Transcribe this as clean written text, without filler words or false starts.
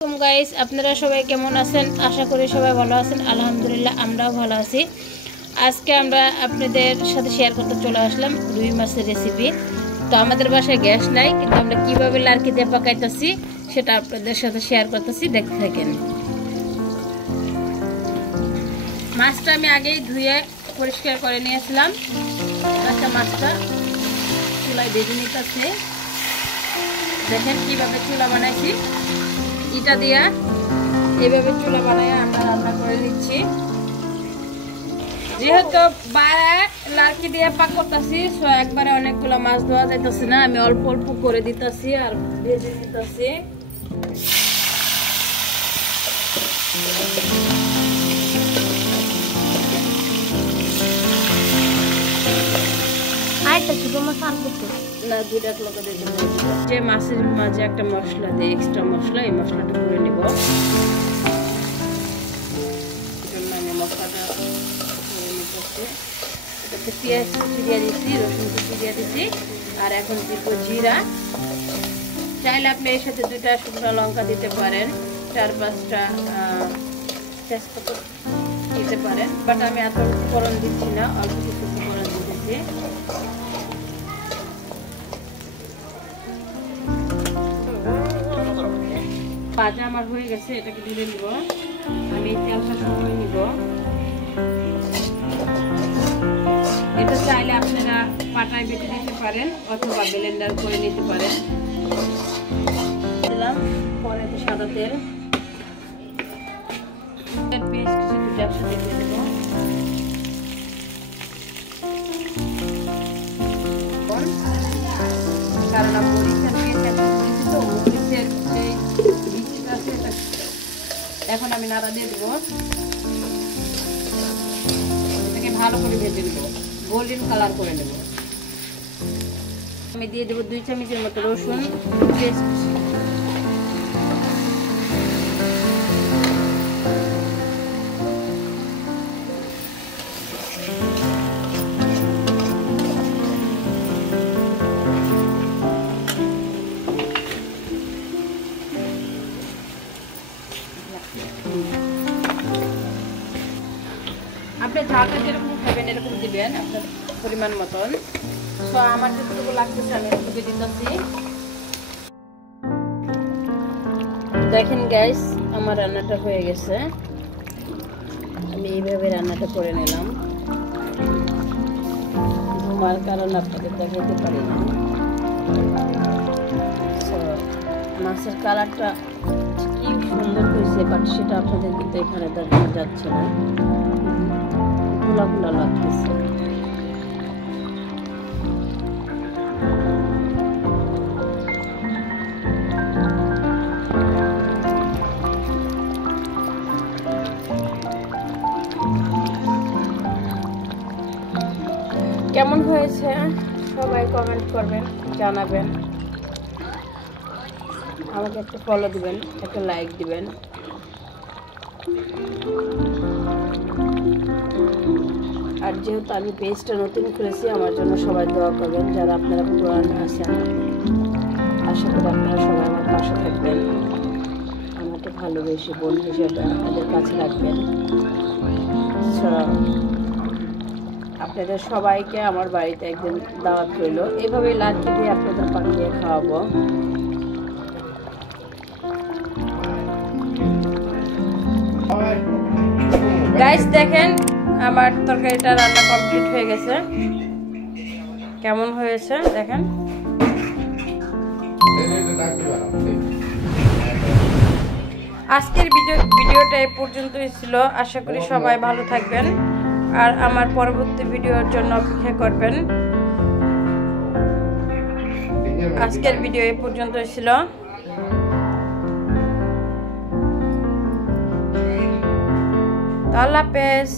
Guys আপনারা সবাই কেমন আছেন? আশা করি সবাই ভালো আছেন। আলহামদুলিল্লাহ আমরাও ভালো আছি। আজকে আমরা আপনাদের সাথে শেয়ার করতে চলে আসলাম রুই মাছের রেসিপি। তো আমাদের বাসায় গ্যাস নাই, কিন্তু আমরা কিভাবে লার্কি দিয়ে পাকাইতেছি সেটা আপনাদের সাথে শেয়ার করতেছি, দেখতে থাকেন। মাছটা আমি আগেই ধুয়ে পরিষ্কার করে নিয়েছিলাম। মাছটা চুলায় ভেজে নিতেছে। দেখেন কিভাবে চুলা বানাইছি, ইটা দিয়া এইভাবে চুলা বানায় আমরা রান্না করে নিচ্ছি। যেহেতু লার্কি দিয়ে পাক করতেছি, একবারে অনেকগুলো মাছ ধোয়া যাইতেছে না, আমি অল্প অল্প করে দিতেছি আর ভেজে দিতেছি। না, দুইটা লোকে যে মাছের মাঝে একটা মশলা দিয়ে, এক্সট্রা মশলা, এই মশলাটা করে নিব। আমি মশলাটা করে নিতেছি। এটাতে পেঁয়াজ কুচি দিয়ে দিচ্ছি, রসুন কুচি দিয়ে দিচ্ছি, আর এখন দিব জিরা। চাইলে আপনি এর সাথে 2টা শুকনো লঙ্কা দিতে পারেন, 4-5টা তেজপাতা দিতে পারেন, বাট আমি এত ফোড়ন দিচ্ছি না, অল্প কিছু ফোড়ন দিতেছি। ভাজা আমার হয়ে গেছে, এটাকে ধরে নিব। আমি তেলটা সময় নিব। এটা চাইলে আপনারা পাটায় বেটে নিতে পারেন অথবা ব্লেন্ডার করে নিতে পারেন। দিলাম পরে সাদা তেল, পেস্ট কিছু একসাথে দিয়ে দেব। কারণ মরিচের তো মরিচের এখন আমি নাড়া দিয়ে দেবো। এটাকে ভালো করে ভেজে নেব, গোল্ডেন কালার করে নেব। আমি দিয়ে দেবো 2 চামচের মতো রসুন পেস্ট। আপনি ঝালটা যেরকম খাবেন এরকম দিবেন আপনার পরিমাণ মতন। তো আমার যতটুকু লাগতেছে আমি এতটুকু দিতেছি। দেখেন গাইস, আমার রান্নাটা হয়ে গেছে। আমি এইভাবে রান্নাটা করে নিলাম। ঘুমার কারণে আপনাদের দেখাতে পারি না। মাছের কালারটা কি সুন্দর হয়েছে, বাট সেটা আপনাদের কিন্তু এখানে দেখানো যাচ্ছে না, গোলা লাগতেছে। কেমন হয়েছে সবাই কমেন্ট করবেন, জানাবেন। আমাকে একটা ফলো দিবেন, একটা লাইক দিবেন। আর যেহেতু আমি পেজটা নতুন করেছি, আমার জন্য সবাই দোয়া করবেন। যারা আপনারা পুরান আছেন, আশা করি আপনারা সবাই আমার পাশে থাকবেন, আমাকে ভালোবেসে বোন হিসেবে আপনাদের কাছে রাখবেন। আপনাদের সবাইকে আমার বাড়িতে একদিন দাওয়াত রইল। এইভাবেই লার্কি দিয়ে আপনাদের পাঠিয়ে খাওয়াবো। গাইস দেখেন, আমার তরকারিটা রান্না কমপ্লিট হয়ে গেছে। কেমন হয়েছে দেখেন। আজকের ভিডিওটা এই পর্যন্তই ছিল। আশা করি সবাই ভালো থাকবেন আর আমার পরবর্তী ভিডিওর জন্য অপেক্ষা করবেন। আজকের ভিডিও এই পর্যন্তই ছিল। আল্লাহ হাফেজ।